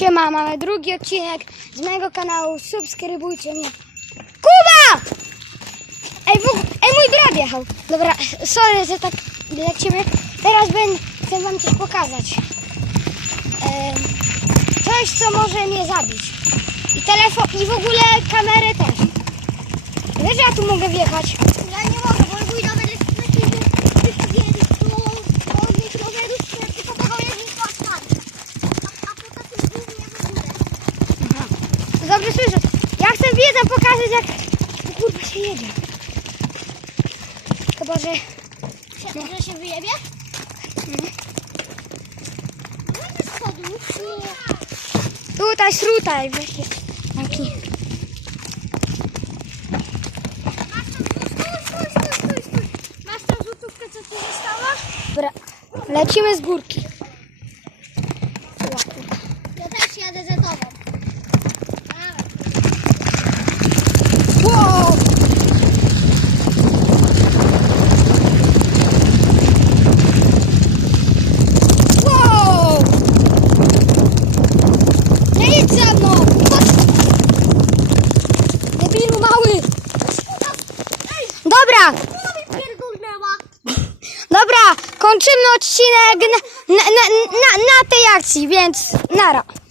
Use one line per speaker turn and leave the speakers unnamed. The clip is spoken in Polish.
Siema, mamy drugi odcinek z mojego kanału. Subskrybujcie mnie. Kuba! Ej, w, ej mój brat jechał. Dobra, sorry, że tak lecimy. Teraz będę, chcę wam coś pokazać. Em, coś, co może mnie zabić. I telefon, i w ogóle kamerę też. Wiesz, ja tu mogę wjechać? Dobrze słyszę. Ja chcę wiedzę pokazać, jak kurwa się jedzie. Chyba, że...
Się, że się wyjebie?
Mhm.
No.
Tutaj, tutaj, właśnie. Taki.
Masz tą rzutówkę, co ci została?
Dobra, lecimy z górki. Dobra,
pierdolnęła?
dobra, kończymy odcinek na, na, na, na, na tej akcji, więc nara.